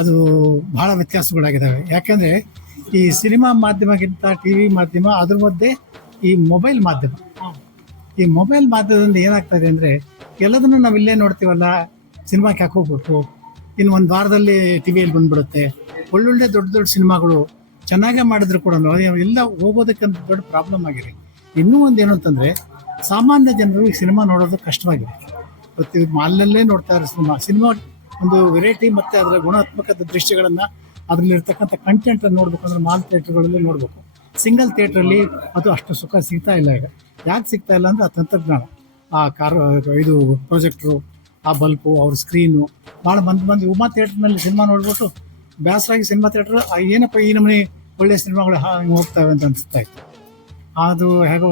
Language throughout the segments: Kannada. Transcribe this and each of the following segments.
ಅದು ಬಹಳ ವ್ಯತ್ಯಾಸಗಳಾಗಿದ್ದಾವೆ. ಯಾಕೆಂದರೆ ಈ ಸಿನಿಮಾ ಮಾಧ್ಯಮಕ್ಕಿಂತ ಟಿ ವಿ ಮಾಧ್ಯಮ ಅದ್ರ ಮಧ್ಯೆ ಈ ಮೊಬೈಲ್ ಮಾಧ್ಯಮ. ಈ ಮೊಬೈಲ್ ಮಾಧ್ಯಮದಿಂದ ಏನಾಗ್ತದೆ ಅಂದರೆ ಎಲ್ಲದನ್ನು ನಾವು ಇಲ್ಲೇ ನೋಡ್ತೀವಲ್ಲ, ಸಿನಿಮಾಕ್ಕೆ ಯಾಕೆ ಹೋಗ್ಬೇಕು? ಇನ್ನು ಒಂದು ವಾರದಲ್ಲಿ ಟಿ ವಿಯಲ್ಲಿ ಬಂದ್ಬಿಡುತ್ತೆ. ಒಳ್ಳೊಳ್ಳೆ ದೊಡ್ಡ ದೊಡ್ಡ ಸಿನಿಮಾಗಳು ಚೆನ್ನಾಗೇ ಮಾಡಿದ್ರು ಕೂಡ ಎಲ್ಲ ಹೋಗೋದಕ್ಕಂತ ದೊಡ್ಡ ಪ್ರಾಬ್ಲಮ್ ಆಗಿದೆ. ಇನ್ನೂ ಒಂದು ಏನು ಅಂತಂದರೆ ಸಾಮಾನ್ಯ ಜನರು ಈ ಸಿನಿಮಾ ನೋಡೋದು ಕಷ್ಟವಾಗಿದೆ. ಪ್ರತಿ ಮಾಲ್ನಲ್ಲೇ ನೋಡ್ತಾ ಇರೋ ಸಿನಿಮಾ. ಸಿನಿಮಾ ಒಂದು ವೆರೈಟಿ ಮತ್ತು ಅದರ ಗುಣಾತ್ಮಕದ ದೃಶ್ಯಗಳನ್ನು ಅದರಲ್ಲಿರ್ತಕ್ಕಂಥ ಕಂಟೆಂಟನ್ನು ನೋಡ್ಬೇಕು. ಅಂದ್ರೆ ಮಾಲ್ ಥಿಯೇಟ್ರ್ಗಳಲ್ಲಿ ನೋಡಬೇಕು. ಸಿಂಗಲ್ ಥಿಯೇಟ್ರಲ್ಲಿ ಅದು ಅಷ್ಟು ಸುಖ ಸಿಗ್ತಾ ಇಲ್ಲ ಈಗ. ಯಾಕೆ ಸಿಗ್ತಾ ಇಲ್ಲ ಅಂದರೆ ಆ ತಂತ್ರಜ್ಞಾನ. ಆ ಕಾರ್ ಇದು ಪ್ರೊಜೆಕ್ಟ್ರು ಆ ಬಲ್ಪು ಅವ್ರ ಸ್ಕ್ರೀನು ಭಾಳ ಮಂದಿ ಮಂದಿ ಉಮಾ ಥಿಯೇಟ್ರ್ನಲ್ಲಿ ಸಿನಿಮಾ ನೋಡ್ಬಿಟ್ಟು ಬೇಸರಾಗಿ ಸಿನಿಮಾ ಥಿಯೇಟ್ರ್ ಏನಪ್ಪ ಈ ನಮ್ಮನೆ ಒಳ್ಳೆ ಸಿನಿಮಾಗಳು ಹಾಗೆ ಹೋಗ್ತವೆ ಅಂತ ಅನಿಸ್ತಾ ಇತ್ತು. ಅದು ಹೇಗೋ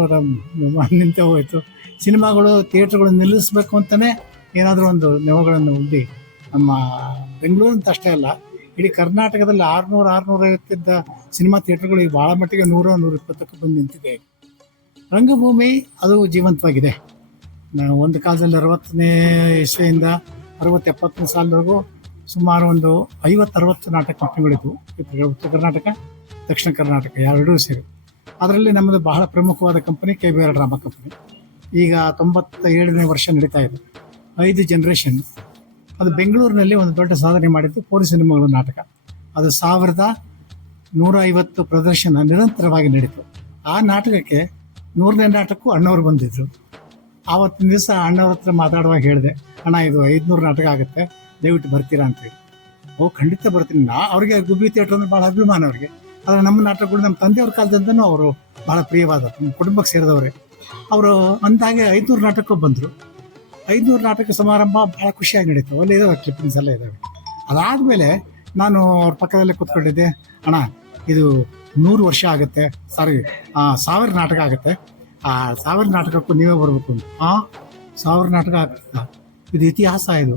ನಿಂತೆ ಹೋಯಿತು. ಸಿನಿಮಾಗಳು ಥಿಯೇಟ್ರ್ಗಳು ನಿಲ್ಲಿಸ್ಬೇಕು ಅಂತಲೇ ಏನಾದರೂ ಒಂದು ನೆವಗಳನ್ನು ಉಂಡಿ ನಮ್ಮ ಬೆಂಗಳೂರು ಅಂತ ಅಷ್ಟೇ ಅಲ್ಲ, ಇಡೀ ಕರ್ನಾಟಕದಲ್ಲಿ ಆರುನೂರು ಐವತ್ತಿದ್ದ ಸಿನಿಮಾ ಥಿಯೇಟರ್ಗಳು ಈಗ ಭಾಳ ಮಟ್ಟಿಗೆ ನೂರ ನೂರ ಇಪ್ಪತ್ತಕ್ಕೆ ಬಂದು ನಿಂತಿದೆ. ರಂಗಭೂಮಿ ಅದು ಜೀವಂತವಾಗಿದೆ. ಒಂದು ಕಾಲದಲ್ಲಿ ಅರವತ್ತನೇ ಇಸ್ವಿಯಿಂದ ಅರವತ್ತು ಎಪ್ಪತ್ತನೇ ಸಾಲದವರೆಗೂ ಸುಮಾರು ಒಂದು ಐವತ್ತು ಅರವತ್ತು ನಾಟಕ ಕಂಪನಿಗಳಿದ್ವು. ಉತ್ತರ ಕರ್ನಾಟಕ, ದಕ್ಷಿಣ ಕರ್ನಾಟಕ, ಎರಡೂ ಸೇರಿ. ಅದರಲ್ಲಿ ನಮ್ಮದು ಬಹಳ ಪ್ರಮುಖವಾದ company K B R drama company. ಈಗ ತೊಂಬತ್ತ ಏಳನೇ ವರ್ಷ ನಡೀತಾ ಇದೆ. ಐದು ಜನ್ರೇಷನ್ ಅದು ಬೆಂಗಳೂರಿನಲ್ಲಿ ಒಂದು ದೊಡ್ಡ ಸಾಧನೆ ಮಾಡಿತ್ತು ಪೊಲೀಸ್ ಸಿನಿಮಾಗಳ ನಾಟಕ. ಅದು ಸಾವಿರದ ನೂರ ಐವತ್ತು ಪ್ರದರ್ಶನ ನಿರಂತರವಾಗಿ ನಡೀತು. ಆ ನಾಟಕಕ್ಕೆ ನೂರನೇ ನಾಟಕಕ್ಕೂ ಅಣ್ಣವ್ರು ಬಂದಿದ್ರು. ಆವತ್ತಿನ ದಿವಸ ಅಣ್ಣವ್ರ ಹತ್ರ ಮಾತಾಡುವಾಗ ಹೇಳಿದೆ, ಅಣ್ಣ, ಇದು ಐದುನೂರು ನಾಟಕ ಆಗುತ್ತೆ, ದಯವಿಟ್ಟು ಬರ್ತೀರಾ ಅಂತೇಳಿ ಓ, ಖಂಡಿತ ಬರ್ತೀನಿ. ನಾ ಅವ್ರಿಗೆ ಗುಬ್ಬಿ ಥಿಯೇಟರ್ ಅಂದ್ರೆ ಭಾಳ ಅಭಿಮಾನ ಅವ್ರಿಗೆ. ಆದರೆ ನಮ್ಮ ನಾಟಕಗಳು ನಮ್ಮ ತಂದೆಯವ್ರ ಕಾಲದಿಂದನೂ ಅವರು ಭಾಳ ಪ್ರಿಯವಾದ ನಮ್ಮ ಕುಟುಂಬಕ್ಕೆ ಸೇರಿದವರೇ. ಅವರು ಅಂದಾಗೆ ಐದುನೂರು ನಾಟಕಕ್ಕೂ ಬಂದರು. ಐದುನೂರು ನಾಟಕ ಸಮಾರಂಭ ಭಾಳ ಖುಷಿಯಾಗಿ ನಡೀತು. ಅಲ್ಲಿ ಇದಾವೆ ಕ್ಲಿಪ್ಪಿಂಗ್ಸ್ ಎಲ್ಲ ಇದ್ದಾವೆ ಅದಾದಮೇಲೆ ನಾನು ಅವ್ರ ಪಕ್ಕದಲ್ಲೇ ಕೂತ್ಕೊಂಡಿದ್ದೆ. ಅಣ್ಣ, ಇದು ನೂರು ವರ್ಷ ಆಗುತ್ತೆ. ಸಾರಿ ಸಾವಿರ ನಾಟಕ ಆಗುತ್ತೆ. ಆ, ಸಾವಿರ ನಾಟಕಕ್ಕೂ ನೀವೇ ಬರಬೇಕು ಅಂತ. ಹಾಂ ಸಾವಿರ ನಾಟಕ ಆಗ್ತದ? ಇದು ಇತಿಹಾಸ ಇದು.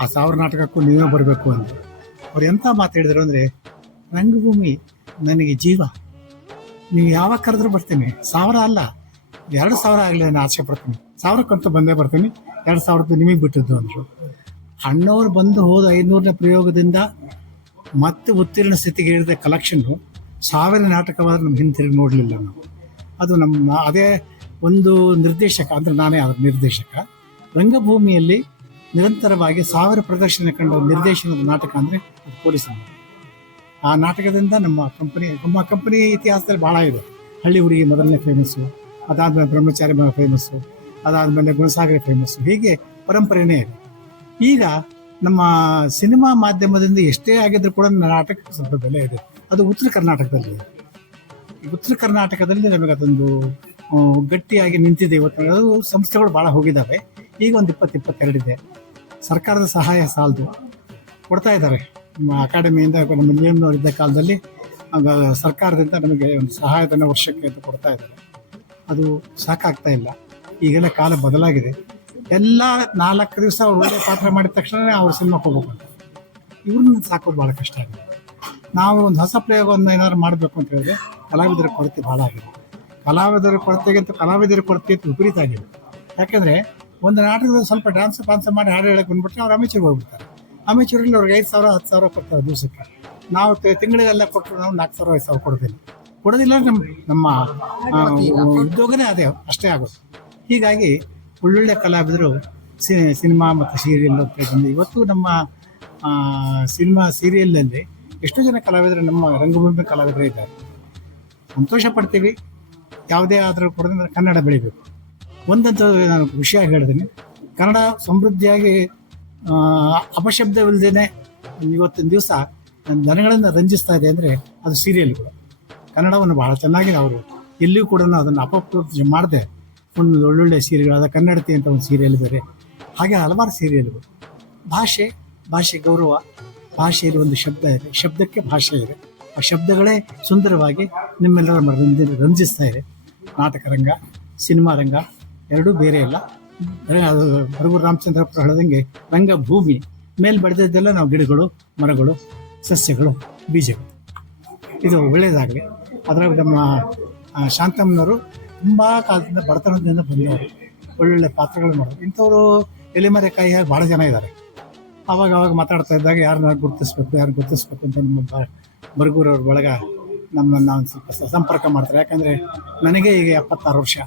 ಆ ಸಾವಿರ ನಾಟಕಕ್ಕೂ ನೀವೇ ಬರಬೇಕು ಅಂತ. ಅವ್ರು ಎಂಥ ಮಾತು ಹೇಳಿದ್ರು ಅಂದರೆ, ರಂಗಭೂಮಿ ನನಗೆ ಜೀವ. ನೀವು ಯಾವಾಗ ಕರೆದ್ರೂ ಬರ್ತೀನಿ. ಸಾವಿರ ಅಲ್ಲ, ಎರಡು ಸಾವಿರ ಆಗಲಿ ನಾನು ಆಸೆ ಪಡ್ತೀನಿ. ಸಾವಿರಕ್ಕಂತೂ ಬಂದೇ ಬರ್ತೀನಿ. ಎರಡು ರೂಪಾಯಿ ನಿಮಗೆ ಬಿಟ್ಟಿದ್ದು ಅಂದರು. ಅಣ್ಣವ್ರು ಬಂದು ಹೋದ ಐನೂರನೇ ಪ್ರಯೋಗದಿಂದ ಮತ್ತೆ ಉತ್ತೀರ್ಣ ಸ್ಥಿತಿಗೆ ಇಳಿದ ಕಲೆಕ್ಷನ್ನು ಸಾವಿರ ನಾಟಕವಾದ್ರೆ ನಮ್ಮ ಹಿಂತಿರುಗಿ ನೋಡಲಿಲ್ಲ ನಾವು. ಅದು ನಮ್ಮ ಅದೇ ಒಂದು ನಿರ್ದೇಶಕ, ಅಂದರೆ ನಾನೇ ಅದರ ನಿರ್ದೇಶಕ, ರಂಗಭೂಮಿಯಲ್ಲಿ ನಿರಂತರವಾಗಿ ಸಾವಿರ ಪ್ರದರ್ಶನ ಕಂಡ ನಿರ್ದೇಶನದ ನಾಟಕ ಅಂದರೆ ಅದು ಪೊಲೀಸ್. ಆ ನಾಟಕದಿಂದ ನಮ್ಮ ಕಂಪನಿ ನಮ್ಮ ಕಂಪನಿ ಇತಿಹಾಸದಲ್ಲಿ ಭಾಳ ಇದೆ. ಹಳ್ಳಿ ಹುಡುಗಿ ಮೊದಲನೇ ಫೇಮಸ್ಸು ಅದಾದಮೇಲೆ ಬ್ರಹ್ಮಚಾರಿ ಫೇಮಸ್ಸು ಅದಾದಮೇಲೆ ಗುಣಸಾಗರ ಫೇಮಸ್ಸು ಹೀಗೆ ಪರಂಪರೆನೇ ಇದೆ. ಈಗ ನಮ್ಮ ಸಿನಿಮಾ ಮಾಧ್ಯಮದಿಂದ ಎಷ್ಟೇ ಆಗಿದ್ರು ಕೂಡ ನಾಟಕ ಸ್ವಲ್ಪ ಬೆಲೆ ಇದೆ. ಅದು ಉತ್ತರ ಕರ್ನಾಟಕದಲ್ಲಿ ಉತ್ತರ ಕರ್ನಾಟಕದಲ್ಲಿ ನಮಗೆ ಅದೊಂದು ಗಟ್ಟಿಯಾಗಿ ನಿಂತಿದೆ ಇವತ್ತು. ಅದು ಸಂಸ್ಥೆಗಳು ಭಾಳ ಹೋಗಿದ್ದಾವೆ ಈಗ ಒಂದು ಇಪ್ಪತ್ತು ಇಪ್ಪತ್ತೆರಡಿದೆ ಸರ್ಕಾರದ ಸಹಾಯ ಸಾಲದು. ಕೊಡ್ತಾ ಇದ್ದಾರೆ. ನಮ್ಮ ಅಕಾಡೆಮಿಯಿಂದ ನಮ್ಮ ನಿಯಮನವರು ಇದ್ದ ಕಾಲದಲ್ಲಿ ಸರ್ಕಾರದಿಂದ ನಮಗೆ ಒಂದು ಸಹಾಯಧನ ವರ್ಷಕ್ಕೆ ಅಂತ ಕೊಡ್ತಾ ಇದ್ದಾರೆ. ಅದು ಸಾಕಾಗ್ತಾ ಇಲ್ಲ. ಈಗೆಲ್ಲ ಕಾಲ ಬದಲಾಗಿದೆ. ಎಲ್ಲ ನಾಲ್ಕು ದಿವಸ ಅವ್ರು ಒಳ್ಳೆ ಪಾತ್ರ ಮಾಡಿದ ತಕ್ಷಣ ಅವ್ರ ಸಿನಿಮಾ ಹೋಗ್ಬೇಕು ಅಂತ. ಇವ್ರನ್ನ ಸಾಕೋದು ಭಾಳ ಕಷ್ಟ ಆಗಿದೆ. ನಾವು ಒಂದು ಹೊಸ ಪ್ರಯೋಗವನ್ನು ಏನಾದ್ರು ಮಾಡಬೇಕು ಅಂತ ಹೇಳಿದ್ರೆ ಕಲಾವಿದರ ಕೊರತೆ ಭಾಳ ಆಗಿದೆ. ಕಲಾವಿದರ ಕೊರತೆಗಿಂತ ಕಲಾವಿದರ ಕೊರತೆ ಅಂತ ವಿಪರೀತ ಆಗಿದೆ. ಯಾಕೆಂದರೆ ಒಂದು ನಾಟಕದಲ್ಲಿ ಸ್ವಲ್ಪ ಡ್ಯಾನ್ಸ್ ಪಾನ್ಸ್ ಮಾಡಿ ಹಾಡು ಹೇಳಕ್ಕೆ ಬಂದ್ಬಿಟ್ರೆ ಅವ್ರು ಅಮೇಚೂರ್ಗೆ ಹೋಗ್ಬಿಡ್ತಾರೆ. ಅಮೇಚೂರಲ್ಲಿ ಅವ್ರಿಗೆ ಐದು ಸಾವಿರ, ಹತ್ತು ಸಾವಿರ ಕೊಡ್ತಾರೆ ದಿವಸಕ್ಕೆ. ನಾವು ತಿಂಗಳಿಗೆಲ್ಲ ಕೊಟ್ಟರು ನಾವು ನಾಲ್ಕು ಸಾವಿರ, ಐದು ಸಾವಿರ ಕೊಡೋದಿಲ್ಲ. ಕೊಡೋದಿಲ್ಲ ನಮ್ಮ ನಮ್ಮ ಉದ್ಯೋಗನೇ ಅದೇ, ಅಷ್ಟೇ ಆಗೋದು. ಹೀಗಾಗಿ ಒಳ್ಳೊಳ್ಳೆ ಕಲಾವಿದರು ಸಿನಿಮಾ ಮತ್ತು ಸೀರಿಯಲ್ ಬಂದು ಇವತ್ತು ನಮ್ಮ ಸಿನಿಮಾ ಸೀರಿಯಲ್ನಲ್ಲಿ ಎಷ್ಟೋ ಜನ ಕಲಾವಿದರು ನಮ್ಮ ರಂಗಭೂಮಿ ಕಲಾವಿದರು ಇದ್ದಾರೆ. ಸಂತೋಷ ಪಡ್ತೀವಿ. ಯಾವುದೇ ಆದರೂ ಕೂಡ ಕನ್ನಡ ಬೆಳಿಬೇಕು. ಒಂದಂತ ನಾನು ವಿಷಯ ಹೇಳ್ತೀನಿ. ಕನ್ನಡ ಸಮೃದ್ಧಿಯಾಗಿ ಅಪಶಬ್ದವಿಲ್ಲದೇ ಇವತ್ತಿನ ದಿವಸ ಜನಗಳನ್ನು ರಂಜಿಸ್ತಾ ಇದೆ ಅಂದರೆ ಅದು ಸೀರಿಯಲ್ಗಳು ಕನ್ನಡವನ್ನು ಭಾಳ ಚೆನ್ನಾಗಿ ಅವರು ಎಲ್ಲಿಯೂ ಕೂಡ ಅದನ್ನು ಅಪಪ್ರ ಮಾಡದೆ ಒಂದು ಒಳ್ಳೊಳ್ಳೆ ಸೀರಿಯಲ್ ಅದ ಕನ್ನಡತಿ ಅಂತ ಒಂದು ಸೀರಿಯಲ್ ಬೇರೆ ಹಾಗೆ ಹಲವಾರು ಸೀರಿಯಲ್ಗಳು ಭಾಷೆ ಭಾಷೆ ಗೌರವ, ಭಾಷೆಯಲ್ಲಿ ಒಂದು ಶಬ್ದ ಇದೆ. ಶಬ್ದಕ್ಕೆ ಭಾಷೆ ಇದೆ. ಆ ಶಬ್ದಗಳೇ ಸುಂದರವಾಗಿ ನಿಮ್ಮೆಲ್ಲರ ರಂಜಿ ರಂಜಿಸ್ತಾ ಇದೆ. ನಾಟಕ ರಂಗ, ಸಿನಿಮಾ ರಂಗ, ಎರಡೂ ಬೇರೆ ಇಲ್ಲ ಬರಗೂರು ರಾಮಚಂದ್ರಪ್ಪ ಹೇಳ್ದಂಗೆ ರಂಗಭೂಮಿ. ಮೇಲೆ ಬೆಳೆದಿದ್ದೆಲ್ಲ ನಾವು ಗಿಡಗಳು, ಮರಗಳು, ಸಸ್ಯಗಳು, ಬೀಜಗಳು. ಇದು ಒಳ್ಳೆಯದಾಗಲಿ ಅದರಾಗ ನಮ್ಮ ಶಾಂತಮ್ಮನವರು ತುಂಬ ಕಾಲದಿಂದ ಬಡತನದಿಂದ ಬಂದವರು, ಒಳ್ಳೊಳ್ಳೆ ಪಾತ್ರಗಳು ಮಾಡೋರು. ಇಂಥವರು ಎಲೆಮರೆಕಾಯಿ ಹಾಗೆ ಭಾಳ ಜನ ಇದ್ದಾರೆ. ಅವಾಗ ಅವಾಗ ಮಾತಾಡ್ತಾ ಇದ್ದಾಗ ಯಾರನ್ನ ಗುರುತಿಸ್ಬೇಕು ಯಾರು ಗುರುತಿಸ್ಬೇಕು ಅಂತ ನಮ್ಮ ಬರಗೂರವ್ರ ಒಳಗ ನಮ್ಮನ್ನು ನಾನು ಸ್ವಲ್ಪ ಸಂಪರ್ಕ ಮಾಡ್ತಾರೆ. ಯಾಕಂದರೆ ನನಗೆ ಈಗ ಎಪ್ಪತ್ತಾರು ವರ್ಷ.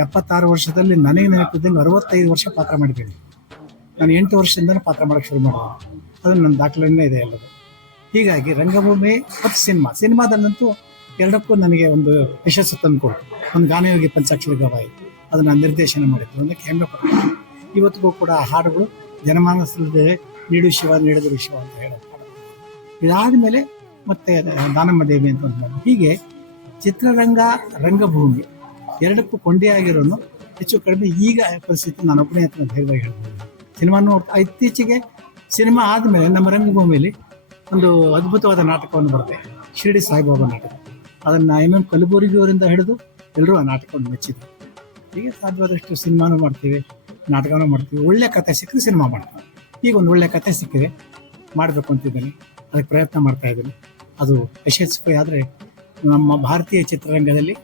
ಎಪ್ಪತ್ತಾರು ವರ್ಷದಲ್ಲಿ ನನಗೆ ನೆನಪಿದ್ದಂಗೆ ಅರವತ್ತೈದು ವರ್ಷ ಪಾತ್ರ ಮಾಡಿದ್ದೀನಿ. ನಾನು ಎಂಟು ವರ್ಷದಿಂದಲೂ ಪಾತ್ರ ಮಾಡೋಕ್ಕೆ ಶುರು ಮಾಡಿದೆ. ಅದು ನನ್ನ ದಾಖಲೆಯೇ ಇದೆ ಎಲ್ಲದು. ಹೀಗಾಗಿ ರಂಗಭೂಮಿ ಮತ್ತು ಸಿನಿಮಾ. ಸಿನಿಮಾದಲ್ಲಂತೂ ಎರಡಕ್ಕೂ ನನಗೆ ಒಂದು ಯಶಸ್ಸು ತಂದು ಕೊಡ್ತು ಒಂದು ಗಾನಯೋಗಿ ಪಂಚಾಕ್ಷರಿ ಗವಾಯಿ. ಅದನ್ನು ನಿರ್ದೇಶನ ಮಾಡಿದ್ದು ಒಂದಕ್ಕೆ ಹೆಮ್ಮೆ ಇವತ್ತಿಗೂ ಕೂಡ ಆ ಹಾಡುಗಳು ಜನಮಾನಸದೇ ನೀಡು ಶಿವ, ನೀಡಿದರು ಶಿವ ಅಂತ ಹೇಳೋ ಹಾಡು. ಇದಾದ ಮೇಲೆ ಮತ್ತೆ ದಾನಮ್ಮ ದೇವಿ ಅಂತ ಒಂದು. ಹೀಗೆ ಚಿತ್ರರಂಗ, ರಂಗಭೂಮಿ ಎರಡಕ್ಕೂ ಕೊಂಡಿಯಾಗಿರೋನು ಹೆಚ್ಚು ಕಡಿಮೆ ಈಗ ಪರಿಸ್ಥಿತಿ ನಾನು ಒಬ್ಬನೇ ಅಂತ ಧೈರ್ಯವಾಗಿ ಹೇಳ್ಬೋದು. ಸಿನಿಮಾ ನೋಡ್ತಾ ಇತ್ತೀಚೆಗೆ ಸಿನಿಮಾ ಆದಮೇಲೆ ನಮ್ಮ ರಂಗಭೂಮಿಯಲ್ಲಿ ಒಂದು ಅದ್ಭುತವಾದ ನಾಟಕವನ್ನು ಬರುತ್ತೆ. ಶಿರಡಿ ಸಾಯಿಬಾಬಾ ನಾಟಕ. ಅದನ್ನು ಎಂ ಎಂ ಕಲಬುರಗಿಯವರಿಂದ ಹಿಡಿದು ಎಲ್ಲರೂ ಆ ನಾಟಕವನ್ನು ಮೆಚ್ಚಿದ್ರು. ಹೀಗೆ ಸಾಧ್ಯವಾದಷ್ಟು ಸಿನಿಮಾನು ಮಾಡ್ತೀವಿ, ನಾಟಕನೂ ಮಾಡ್ತೀವಿ, ಒಳ್ಳೆ ಕತೆ ಸಿಕ್ಕಿದ್ರೆ ಸಿನಿಮಾ ಮಾಡ್ತೀವಿ. ಈಗ ಒಂದು ಒಳ್ಳೆ ಕತೆ ಸಿಕ್ಕಿದೆ, ಮಾಡಬೇಕು ಅಂತಿದ್ದೀನಿ ಅದಕ್ಕೆ ಪ್ರಯತ್ನ ಮಾಡ್ತಾ ಇದ್ದೀನಿ. ಅದು ಯಶಸ್ವಿ ಆದರೆ ನಮ್ಮ ಭಾರತೀಯ ಚಿತ್ರರಂಗದಲ್ಲಿ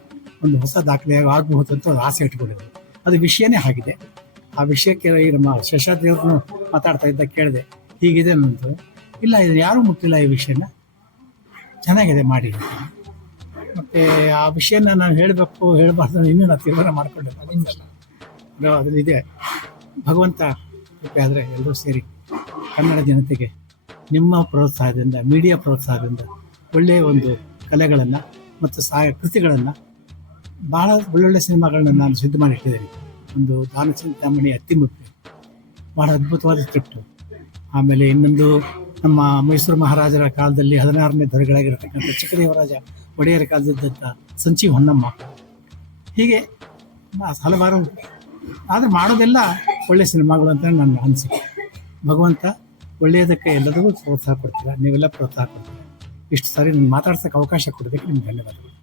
ಒಂದು ಹೊಸ ದಾಖಲೆ ಆಗಬಹುದು ಅಂತ ಆಸೆ ಇಟ್ಕೊಂಡಿದ್ದೆ ಅದು ವಿಷಯನೇ ಆಗಿದೆ. ಆ ವಿಷಯಕ್ಕೆ ಈ ನಮ್ಮ ಶಶಾದ್ರಿ ಅವ್ರನ್ನು ಮಾತಾಡ್ತಾ ಇದ್ದ ಕೇಳಿದೆ, ಹೀಗಿದೆ ನಂದು ಇಲ್ಲ, ಇದು ಯಾರೂ ಮುಟ್ಟಿಲ್ಲ ಈ ವಿಷಯನ. ಚೆನ್ನಾಗಿದೆ, ಮಾಡಿ ಅಂತ. ಮತ್ತೆ ಆ ವಿಷಯನ ನಾನು ಹೇಳಬೇಕು, ಹೇಳಬಾರ್ದು ಇನ್ನೂ ನಾನು ತೀರ್ಮಾನ ಮಾಡ್ಕೊಂಡೆ ಅದು ಅದರಲ್ಲಿದೆ ಭಗವಂತ ಕೃಪೆ ಆದರೆ ಎಲ್ಲರೂ ಸೇರಿ ಕನ್ನಡ ಜನತೆಗೆ ನಿಮ್ಮ ಪ್ರೋತ್ಸಾಹದಿಂದ ಮೀಡಿಯಾ ಪ್ರೋತ್ಸಾಹದಿಂದ ಒಳ್ಳೆಯ ಒಂದು ಕಲೆಗಳನ್ನು ಮತ್ತು ಸಹಾಯ ಕೃತಿಗಳನ್ನು ಭಾಳ ಒಳ್ಳೊಳ್ಳೆ ಸಿನಿಮಾಗಳನ್ನ ನಾನು ಸಿದ್ಧ ಮಾಡಿ ಇಟ್ಟಿದ್ದೀನಿ. ಒಂದು ದಾನ ಚಿಂತಾಮಣಿ ಅತ್ತಿಮುಪ್ಪೆ ಭಾಳ ಅದ್ಭುತವಾದ ಸ್ಕ್ರಿಪ್ಟು. ಆಮೇಲೆ ಇನ್ನೊಂದು ನಮ್ಮ ಮೈಸೂರು ಮಹಾರಾಜರ ಕಾಲದಲ್ಲಿ ಹದಿನಾರನೇ ದೊರೆಗಳಾಗಿರ್ತಕ್ಕಂಥ ಚಿಕ್ಕದೇವರಾಜ ಒಡೆಯರ ಕಾಲದಿದ್ದಂಥ ಸಂಚಿ ಹೊನ್ನಮ್ಮ. ಹೀಗೆ ಹಲವಾರು ಆದರೆ ಮಾಡೋದೆಲ್ಲ ಒಳ್ಳೆ ಸಿನಿಮಾಗಳು ಅಂತ ನನ್ನ ಅನಿಸಿಕೆ. ಭಗವಂತ ಒಳ್ಳೆಯದಕ್ಕೆ ಎಲ್ಲದಕ್ಕೂ ಪ್ರೋತ್ಸಾಹ ಕೊಡ್ತೀರಾ. ನೀವೆಲ್ಲ ಪ್ರೋತ್ಸಾಹ ಕೊಡ್ತೀರಾ. ಇಷ್ಟು ಸಾರಿ ನಾನು ಮಾತಾಡ್ಸೋಕ್ಕೆ ಅವಕಾಶ ಕೊಡೋದಕ್ಕೆ ನಿಮ್ಗೆ ಧನ್ಯವಾದಗಳು.